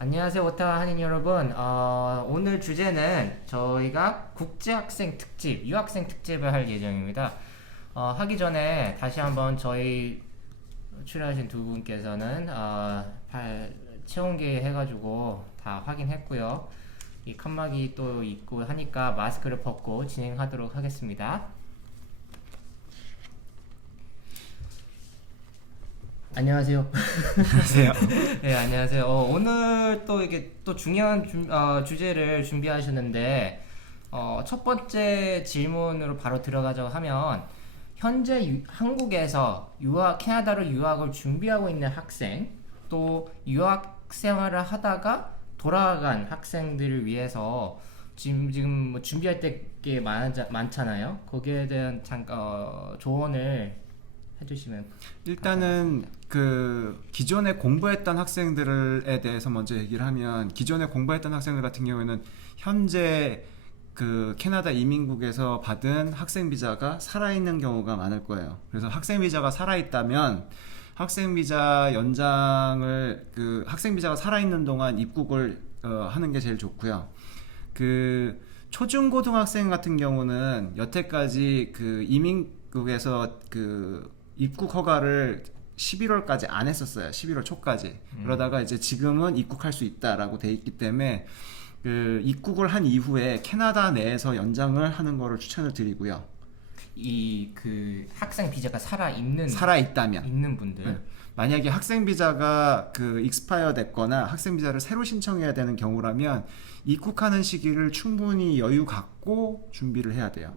안녕하세요, 오타와 한인 여러분. 오늘 주제는 저희가 국제학생 특집, 유학생 특집을 할 예정입니다. 하기 전에 다시 한번 저희 출연하신 두 분께서는 체온계 해가지고 다 확인했고요. 이 칸막이 또 있고 하니까 마스크를 벗고 진행하도록 하겠습니다. 안녕하세요. 안녕하세요. 네, 안녕하세요. 오늘 또 이게 또 중요한 주제를 준비하셨는데, 첫 번째 질문으로 바로 들어가자고 하면, 현재 한국에서 캐나다로 유학을 준비하고 있는 학생, 또 유학 생활을 하다가 돌아간 학생들을 위해서 지금 뭐 준비할 게 많잖아요. 거기에 대한 조언을 해주시면 일단은 그 기존에 공부했던 학생들에 대해서 먼저 얘기를 하면, 기존에 공부했던 학생들 같은 경우에는 현재 그 캐나다 이민국에서 받은 학생 비자가 살아있는 경우가 많을 거예요. 그래서 학생 비자가 살아있다면 학생 비자 연장을, 그 학생 비자가 살아있는 동안 입국을 하는 게 제일 좋고요. 그 초중고등학생 같은 경우는 여태까지 그 이민국에서 그 입국 허가를 11월까지 안 했었어요. 11월 초까지. 그러다가 이제 지금은 입국할 수 있다라고 돼 있기 때문에 그 입국을 한 이후에 캐나다 내에서 연장을 하는 거를 추천을 드리고요. 이 그 학생 비자가 살아 있다면. 있는 분들. 네. 만약에 학생 비자가 그 익스파이어 됐거나 학생 비자를 새로 신청해야 되는 경우라면 입국하는 시기를 충분히 여유 갖고 준비를 해야 돼요.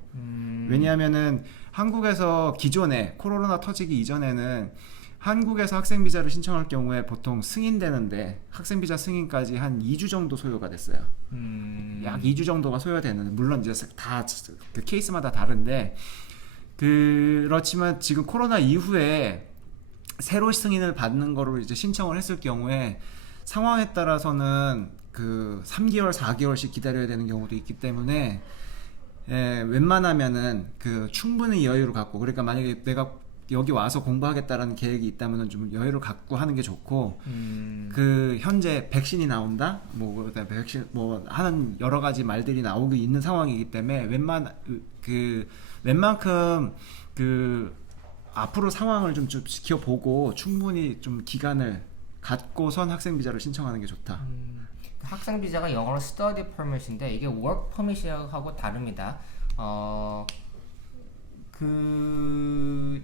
왜냐하면은 한국에서 기존에 코로나 터지기 이전에는 한국에서 학생 비자를 신청할 경우에 보통 승인되는데 학생 비자 승인까지 한 2주 정도 소요가 됐어요. 약 2주 정도가 소요되는, 물론 이제 다 그 케이스마다 다른데, 그렇지만 지금 코로나 이후에 새로 승인을 받는 거로 이제 신청을 했을 경우에 상황에 따라서는 그 3개월, 4개월씩 기다려야 되는 경우도 있기 때문에 웬만하면은 그 충분히 여유를 갖고, 그러니까 만약에 내가 여기 와서 공부하겠다라는 계획이 있다면은 좀 여유를 갖고 하는 게 좋고, 그 현재 백신이 나온다, 뭐 그다음에 백신 뭐 하는 여러 가지 말들이 나오고 있는 상황이기 때문에 웬만큼 그 앞으로 상황을 좀 지켜보고 충분히 좀 기간을 갖고선 학생 비자를 신청하는 게 좋다. 학생 비자가 영어로 study permit인데 이게 work permit하고 다릅니다.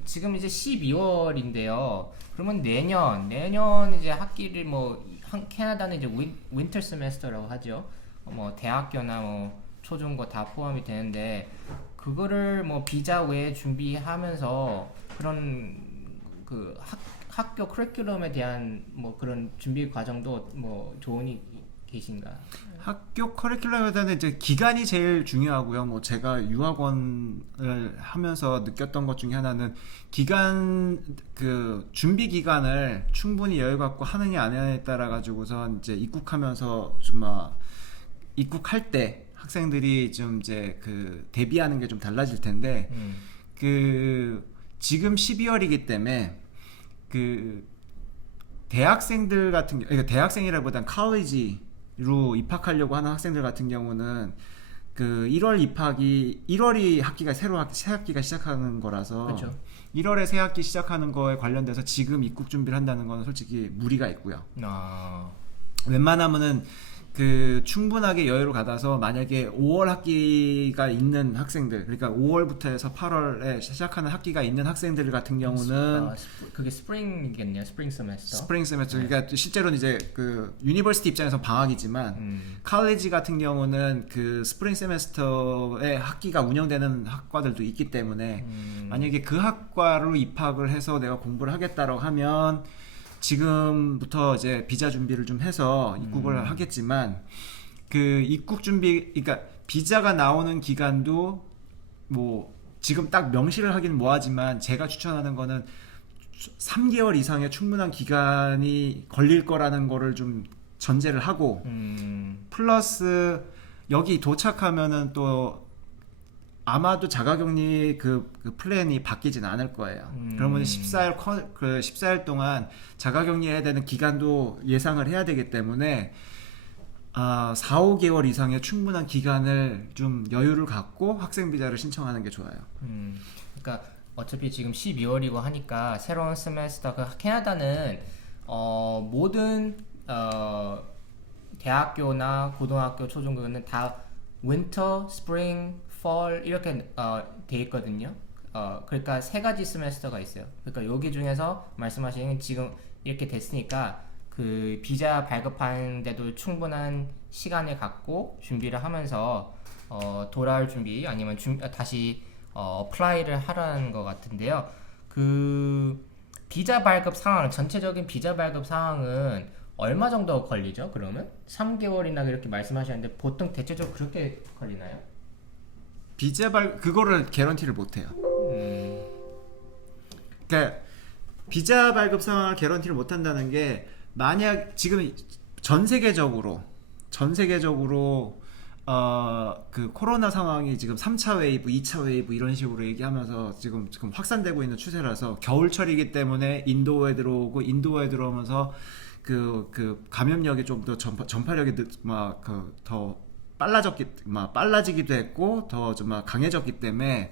지금 이제 12월인데요. 그러면 내년 이제 학기를 캐나다는 이제 윈터 세메스터라고 하죠. 뭐 대학교나 뭐 초중고 다 포함이 되는데 그거를 뭐 비자 외에 준비하면서 그런 그 학교 커리큘럼에 대한 뭐 그런 준비 과정도 뭐 조언이 계신가? 학교 커리큘럼에 대한 이제 기간이 제일 중요하고요. 뭐 제가 유학원을 하면서 느꼈던 것 중에 하나는 기간, 그 준비 기간을 충분히 여유 갖고 하느냐 안 하느냐에 따라 가지고선 이제 입국하면서 입국할 때 학생들이 좀 이제 그 대비하는 게 좀 달라질 텐데, 그 지금 12월이기 때문에 그 대학생들 같은 경우, 그러니까 대학생이라기보단 칼리지로 입학하려고 하는 학생들 같은 경우는 그 1월이 학기가 새 학기가 시작하는 거라서, 그렇죠. 1월에 새 학기 시작하는 거에 관련돼서 지금 입국 준비를 한다는 건 솔직히 무리가 있고요. 웬만하면은 그 충분하게 여유를 받아서, 만약에 5월 학기가 있는 학생들, 그러니까 5월부터 해서 8월에 시작하는 학기가 있는 학생들 같은 경우는 그게 스프링이겠네요. 스프링 세메스터. 스프링 세메스터, 그러니까 실제로는 이제 그 유니버시티 입장에서 방학이지만 칼리지 같은 경우는 그 스프링 세메스터에 학기가 운영되는 학과들도 있기 때문에 만약에 그 학과로 입학을 해서 내가 공부를 하겠다라고 하면 지금부터 이제 비자 준비를 좀 해서 입국을 하겠지만, 그 입국 준비, 그러니까 비자가 나오는 기간도 뭐 지금 딱 명시를 하긴 뭐하지만 제가 추천하는 거는 3개월 이상의 충분한 기간이 걸릴 거라는 거를 좀 전제를 하고, 플러스 여기 도착하면은 또 아마도 자가격리 그 플랜이 바뀌진 않을 거예요. 그러면 14일 동안 자가격리해야 되는 기간도 예상을 해야 되기 때문에 4, 5개월 이상의 충분한 기간을 좀 여유를 갖고 학생 비자를 신청하는 게 좋아요. 그러니까 어차피 지금 12월이고 하니까 새로운 세메스터 캐나다는 모든 대학교나 고등학교, 초중고는 다 윈터, 스프링, 펄 이렇게 돼 있거든요. 그러니까 세 가지 세메스터가 있어요. 그러니까 여기 중에서 말씀하신 지금 이렇게 됐으니까 그 비자 발급하는데도 충분한 시간을 갖고 준비를 하면서 돌아올 준비 아니면 다시 어플라이를 하라는 것 같은데요. 그 비자 발급 상황, 전체적인 비자 발급 상황은 얼마 정도 걸리죠? 그러면 3개월이나 그렇게 말씀하셨는데 보통 대체적으로 그렇게 걸리나요? 그거를 개런티를 못 해요. 그러니까 비자 발급 상황을 개런티를 못 한다는 게 만약 지금 전 세계적으로 그 코로나 상황이 지금 3차 웨이브, 2차 웨이브 이런 식으로 얘기하면서 지금 확산되고 있는 추세라서 겨울철이기 때문에 인도에 들어오면서 그 감염력이 좀 더 전파력이 더 빨라지기도 했고 더 좀 강해졌기 때문에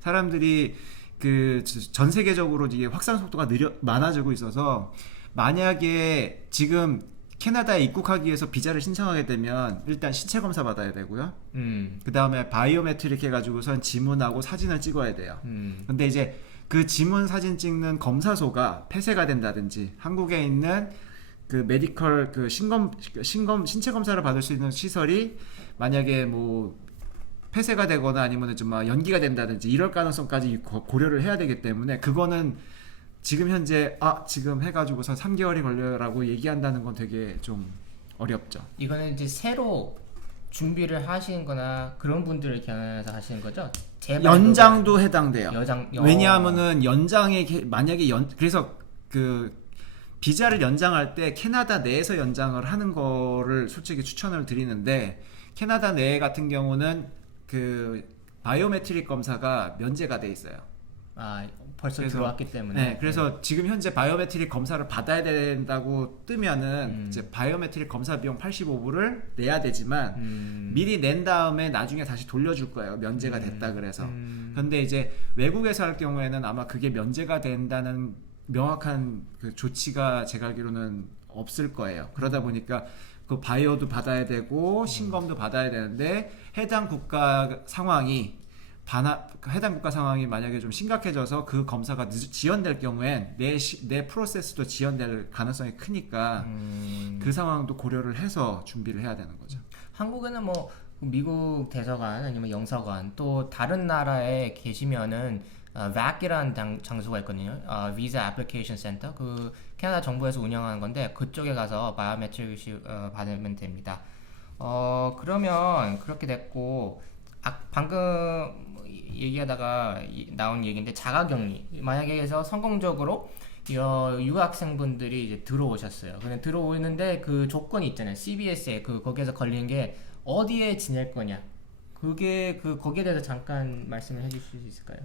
사람들이 그 전 세계적으로 이게 확산 속도가 많아지고 있어서 만약에 지금 캐나다에 입국하기 위해서 비자를 신청하게 되면 일단 신체 검사 받아야 되고요. 그 다음에 바이오메트릭 해가지고선 지문하고 사진을 찍어야 돼요. 근데 이제 그 지문 사진 찍는 검사소가 폐쇄가 된다든지 한국에 있는 그 메디컬 그 신체 검사를 받을 수 있는 시설이 만약에 뭐 폐쇄가 되거나 아니면 좀 연기가 된다든지 이럴 가능성까지 고려를 해야 되기 때문에 그거는 지금 현재 지금 해가지고서 3개월이 걸려라고 얘기한다는 건 되게 좀 어렵죠. 이거는 이제 새로 준비를 하시는 거나 그런 분들을 겨냥해서 하시는 거죠? 연장도 해당돼요. 왜냐하면은 만약에 그래서 그 비자를 연장할 때 캐나다 내에서 연장을 하는 거를 솔직히 추천을 드리는데 캐나다 내 같은 경우는 그 바이오메트릭 검사가 면제가 돼 있어요. 벌써 들어왔기 때문에. 네, 그래서 지금 현재 바이오메트릭 검사를 받아야 된다고 뜨면은 이제 바이오메트릭 검사 비용 85불을 내야 되지만 미리 낸 다음에 나중에 다시 돌려줄 거예요. 면제가 됐다 그래서. 그런데 이제 외국에서 할 경우에는 아마 그게 면제가 된다는 명확한 그 조치가 제가 알기로는 없을 거예요. 그러다 보니까 그 바이오도 받아야 되고 신검도 받아야 되는데 해당 국가 상황이 만약에 좀 심각해져서 그 검사가 지연될 경우엔 내 프로세스도 지연될 가능성이 크니까 그 상황도 고려를 해서 준비를 해야 되는 거죠. 한국에는 뭐 미국 대사관 아니면 영사관 또 다른 나라에 계시면은 VAC이라는 장소가 있거든요. Visa Application Center. 그 캐나다 정부에서 운영하는 건데 그쪽에 가서 바이오메트릭 받으면 됩니다. 그러면 그렇게 됐고 방금 얘기하다가 나온 얘기인데 자가격리 만약에 해서 성공적으로 유학생분들이 이제 들어오셨어요. 근데 들어오는데 그 조건이 있잖아요. CBS에 거기에서 걸리는 게 어디에 지낼 거냐. 거기에 대해서 잠깐 말씀을 해주실 수 있을까요?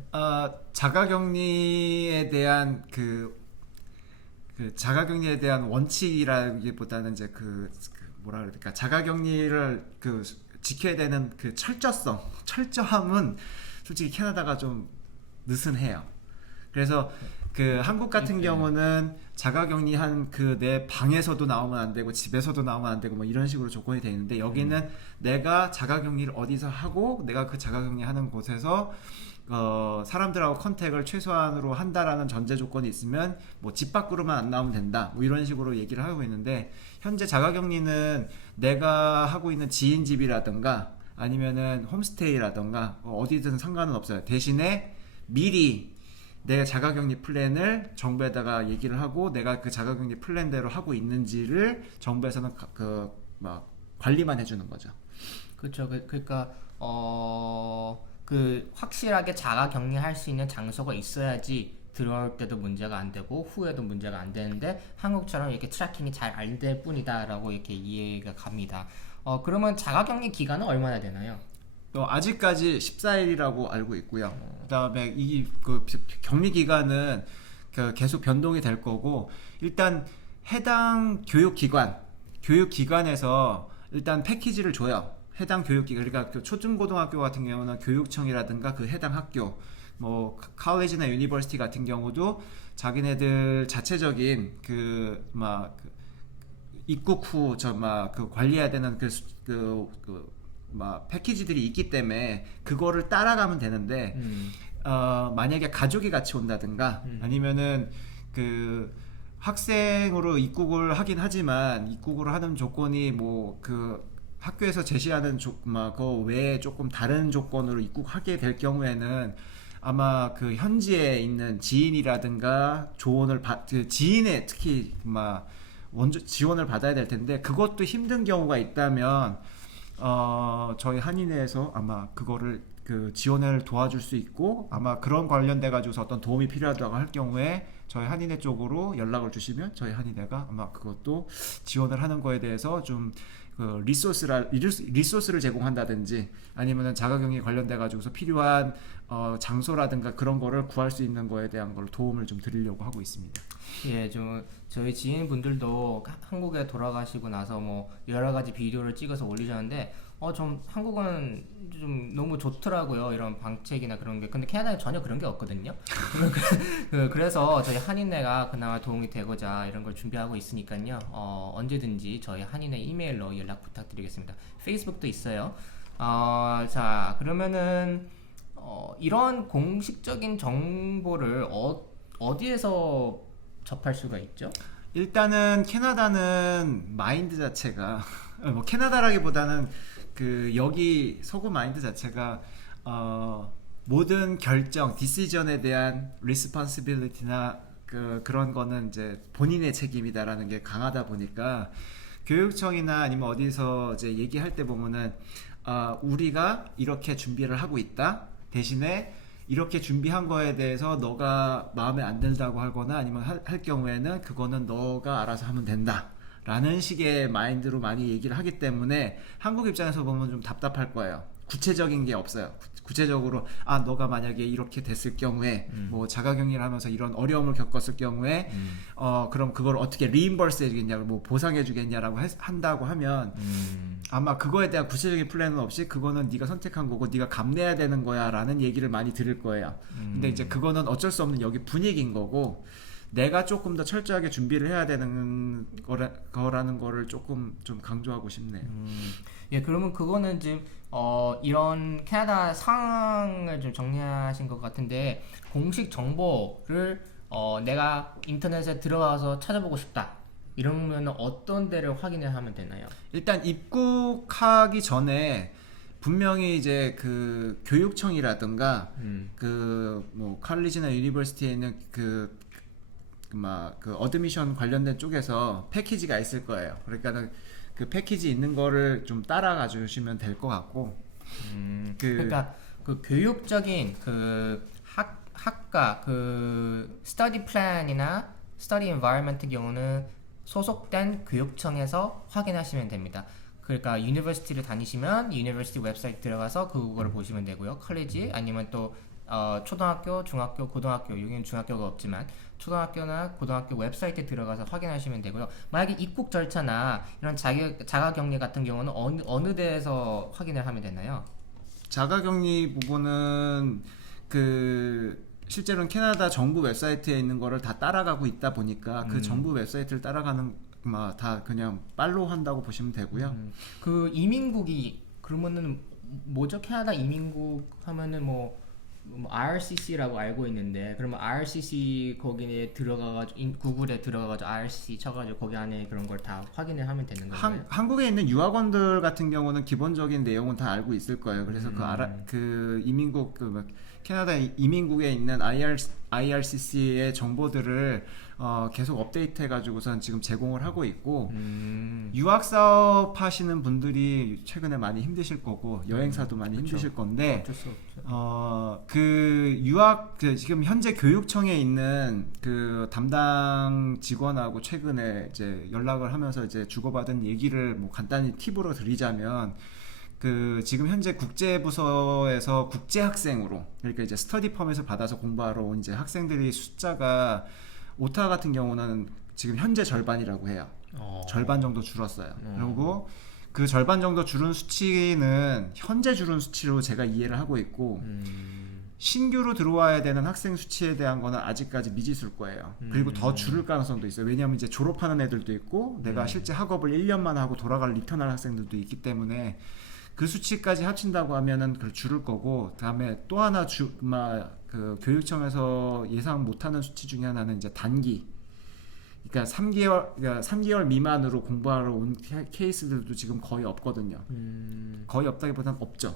자가격리에 대한 자가격리에 대한 원칙이라기보다는 이제 뭐라 그럴까 자가격리를 지켜야 되는 그 철저함은 솔직히 캐나다가 좀 느슨해요. 그래서 한국 같은 경우는 자가격리한 내 방에서도 나오면 안 되고 집에서도 나오면 안 되고 뭐 이런 식으로 조건이 돼 있는데 여기는 내가 자가격리를 어디서 하고 내가 그 자가격리하는 곳에서 사람들하고 컨택을 최소한으로 한다라는 전제 조건이 있으면 뭐 집 밖으로만 안 나오면 된다 뭐 이런 식으로 얘기를 하고 있는데 현재 자가격리는 내가 하고 있는 지인 집이라든가 아니면은 홈스테이라든가 어디든 상관은 없어요. 대신에 미리 내 자가격리 플랜을 정부에다가 얘기를 하고 내가 그 자가격리 플랜대로 하고 있는지를 정부에서는 관리만 해주는 거죠. 그렇죠. 그러니까 확실하게 자가격리할 수 있는 장소가 있어야지 들어올 때도 문제가 안 되고 후에도 문제가 안 되는데 한국처럼 이렇게 트래킹이 잘 안 될 뿐이다라고 이렇게 이해가 갑니다. 그러면 자가격리 기간은 얼마나 되나요? 또 아직까지 14일이라고 알고 있고요. 그다음에 이 그 격리 기간은 그 계속 변동이 될 거고 일단 해당 교육기관에서 일단 패키지를 줘요. 해당 교육기관 그러니까 그 초중고등학교 같은 경우는 교육청이라든가 그 해당 학교 뭐 칼리지나 유니버시티 같은 경우도 자기네들 자체적인 그막 입국 후 저 막 그 관리해야 되는 막 패키지들이 있기 때문에 그거를 따라가면 되는데 만약에 가족이 같이 온다든가 아니면은 그 학생으로 입국을 하긴 하지만 입국을 하는 조건이 뭐 그 학교에서 제시하는 그 외에 조금 다른 조건으로 입국하게 될 경우에는 아마 그 현지에 있는 지인이라든가 그 지인의 특히 막 원조 지원을 받아야 될 텐데 그것도 힘든 경우가 있다면 저희 한인회에서 아마 그거를 그 지원을 도와줄 수 있고 아마 그런 관련돼 가지고서 어떤 도움이 필요하다고 할 경우에 저희 한인회 쪽으로 연락을 주시면 저희 한인회가 아마 그것도 지원을 하는 거에 대해서 좀 그 리소스를 제공한다든지 아니면은 자가격리 관련돼 가지고서 필요한 장소라든가 그런 거를 구할 수 있는 거에 대한 걸 도움을 좀 드리려고 하고 있습니다. 예, 좀 저희 지인분들도 한국에 돌아가시고 나서 뭐 여러 가지 비디오를 찍어서 올리셨는데 좀 한국은 좀 너무 좋더라고요. 이런 방책이나 그런 게. 근데 캐나다에 전혀 그런 게 없거든요. 그래서 저희 한인회가 그나마 도움이 되고자 이런 걸 준비하고 있으니까요. 언제든지 저희 한인회 이메일로 연락 부탁드리겠습니다. 페이스북도 있어요. 자, 그러면은 이런 공식적인 정보를 어디에서 접할 수가 있죠? 일단은 캐나다는 마인드 자체가 뭐 캐나다라기보다는 그 여기 서구 마인드 자체가 모든 결정, 디시전에 대한 리스폰시빌리티나 그런 거는 이제 본인의 책임이다라는 게 강하다 보니까 교육청이나 아니면 어디서 이제 얘기할 때 보면은 우리가 이렇게 준비를 하고 있다. 대신에 이렇게 준비한 거에 대해서 너가 마음에 안 든다고 하거나 아니면 할 경우에는 그거는 너가 알아서 하면 된다 라는 식의 마인드로 많이 얘기를 하기 때문에 한국 입장에서 보면 좀 답답할 거예요. 구체적인 게 없어요. 구체적으로 너가 만약에 이렇게 됐을 경우에 뭐 자가격리를 하면서 이런 어려움을 겪었을 경우에 그럼 그걸 어떻게 리임버스 해주겠냐고 뭐 보상해주겠냐라고 한다고 하면 아마 그거에 대한 구체적인 플랜은 없이 그거는 네가 선택한 거고 네가 감내해야 되는 거야 라는 얘기를 많이 들을 거예요. 근데 이제 그거는 어쩔 수 없는 여기 분위기인 거고 내가 조금 더 철저하게 준비를 해야 되는 거라는 거를 조금 좀 강조하고 싶네요. 예, 그러면 그거는 지금 이런 캐나다 상황을 좀 정리하신 것 같은데 공식 정보를 내가 인터넷에 들어가서 찾아보고 싶다. 이러면 어떤 데를 확인을 하면 되나요? 일단 입국하기 전에 분명히 이제 그 교육청이라든가 그 뭐 칼리지나 유니버시티에 있는 그 어드미션 관련된 쪽에서 패키지가 있을 거예요. 그러니까 그 패키지 있는 거를 좀 따라가 주시면 될 것 같고 그러니까 그 교육적인 그 학과 그 스터디 플랜이나 스터디 인바이러먼트 경우는 소속된 교육청에서 확인하시면 됩니다. 그러니까 유니버시티를 다니시면 유니버시티 웹사이트 들어가서 그거를 보시면 되고요. 컬리지 아니면 또 초등학교, 중학교, 고등학교, 여기는 중학교가 없지만 초등학교나 고등학교 웹사이트에 들어가서 확인하시면 되고요. 만약에 입국 절차나 이런 자가격리 같은 경우는 어느 데에서 확인을 하면 되나요? 자가격리 부분은 그 실제로는 캐나다 정부 웹사이트에 있는 거를 다 따라가고 있다 보니까 그 정부 웹사이트를 따라가는 다 그냥 팔로우 한다고 보시면 되고요. 그 이민국이 그러면은 뭐죠? 캐나다 이민국 하면은 뭐 RCC라고 알고 있는데 그러면 RCC 거기에 들어가가지고 구글에 들어가가지고 RCC 쳐가지고 거기 안에 그런 걸 다 확인을 하면 되는 건가요? 한국에 있는 유학원들 같은 경우는 기본적인 내용은 다 알고 있을 거예요. 그래서 그 이민국 캐나다 이민국에 있는 IRCC의 정보들을 계속 업데이트 해가지고선 지금 제공을 하고 있고 유학 사업 하시는 분들이 최근에 많이 힘드실 거고 여행사도 많이 그쵸. 힘드실 건데 어쩔 수 없죠. 지금 현재 교육청에 있는 그 담당 직원하고 최근에 이제 연락을 하면서 이제 주고받은 얘기를 뭐 간단히 팁으로 드리자면 그 지금 현재 국제부서에서 국제학생으로 그러니까 이제 스터디 퍼밋을 받아서 공부하러 온 이제 학생들이 숫자가 오타와 같은 경우는 지금 현재 절반이라고 해요. 절반 정도 줄었어요. 그리고 그 절반 정도 줄은 수치는 현재 줄은 수치로 제가 이해를 하고 있고 신규로 들어와야 되는 학생 수치에 대한 거는 아직까지 미지수일 거예요. 그리고 더 줄을 가능성도 있어요. 왜냐하면 이제 졸업하는 애들도 있고 내가 실제 학업을 1년만 하고 돌아갈 리턴할 학생들도 있기 때문에 그 수치까지 합친다고 하면은 그걸 줄을 거고 그다음에 또 하나 그 교육청에서 예상 못하는 수치 중에 하나는 이제 단기 그러니까 3개월 미만으로 공부하러 온 케이스들도 지금 거의 없거든요. 거의 없다기보다는 없죠.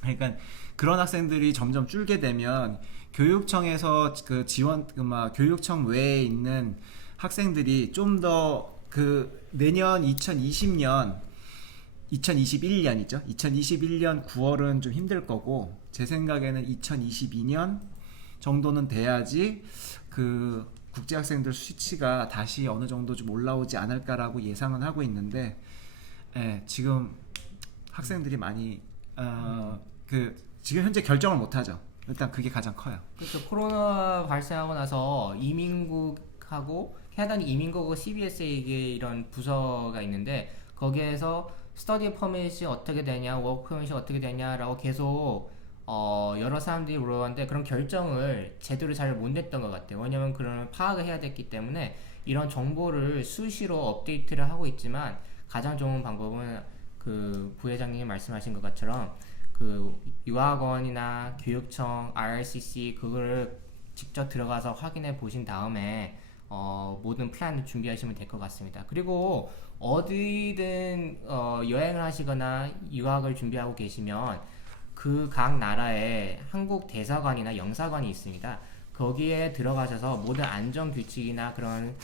그러니까 그런 학생들이 점점 줄게 되면 교육청에서 그 지원 교육청 외에 있는 학생들이 좀 더 그 내년 2021년이죠. 2021년 9월은 좀 힘들 거고 제 생각에는 2022년 정도는 돼야지 그 국제 학생들 수치가 다시 어느 정도 좀 올라오지 않을까라고 예상은 하고 있는데 예, 지금 학생들이 많이 그 지금 현재 결정을 못 하죠. 일단 그게 가장 커요. 그렇죠. 코로나 발생하고 나서 이민국하고 캐나다는 이민국하고 CBS에게 이런 부서가 있는데 거기에서 스터디 퍼밋이 어떻게 되냐, 워크 퍼밋이 어떻게 되냐라고 계속 여러 사람들이 물어봤는데 그런 결정을 제대로 잘 못 냈던 것 같아요. 왜냐면 그런 파악을 해야 됐기 때문에 이런 정보를 수시로 업데이트를 하고 있지만 가장 좋은 방법은 그 부회장님이 말씀하신 것처럼 그 유학원이나 교육청, RCC 그거를 직접 들어가서 확인해 보신 다음에 모든 플랜을 준비하시면 될 것 같습니다. 그리고 어디든 여행을 하시거나 유학을 준비하고 계시면 그 각 나라에 한국 대사관이나 영사관이 있습니다. 거기에 들어가셔서 모든 안전 규칙이나 그런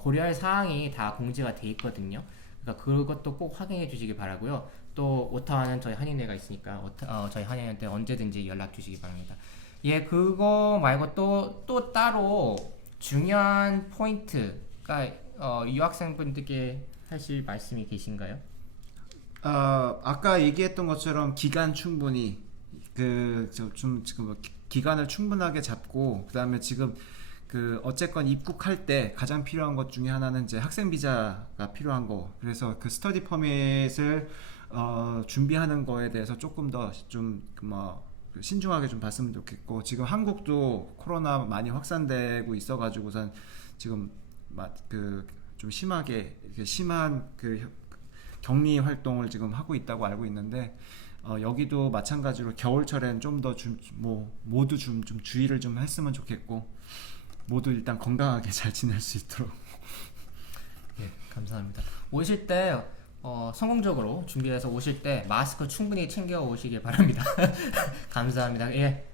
고려할 사항이 다 공지가 돼 있거든요. 그러니까 그것도 꼭 확인해 주시기 바라고요. 또 오타와는 저희 한인회가 있으니까 저희 한인회한테 언제든지 연락 주시기 바랍니다. 예, 그거 말고 또 따로 중요한 포인트가 유학생분들께 하실 말씀이 계신가요? 아까 얘기했던 것처럼 기간 충분히 지금 기간을 충분하게 잡고 그다음에 지금 그 어쨌건 입국할 때 가장 필요한 것 중에 하나는 이제 학생 비자가 필요한 거. 그래서 그 스터디 퍼밋을 준비하는 거에 대해서 조금 더 좀 신중하게 좀 봤으면 좋겠고 지금 한국도 코로나 많이 확산되고 있어가지고선 지금 좀 심한 그 격리 활동을 지금 하고 있다고 알고 있는데 여기도 마찬가지로 겨울철엔 좀 더 모두 좀 주의를 좀 했으면 좋겠고 모두 일단 건강하게 잘 지낼 수 있도록. 예, 감사합니다. 오실 때 성공적으로 준비해서 오실 때 마스크 충분히 챙겨 오시길 바랍니다. 감사합니다. 예.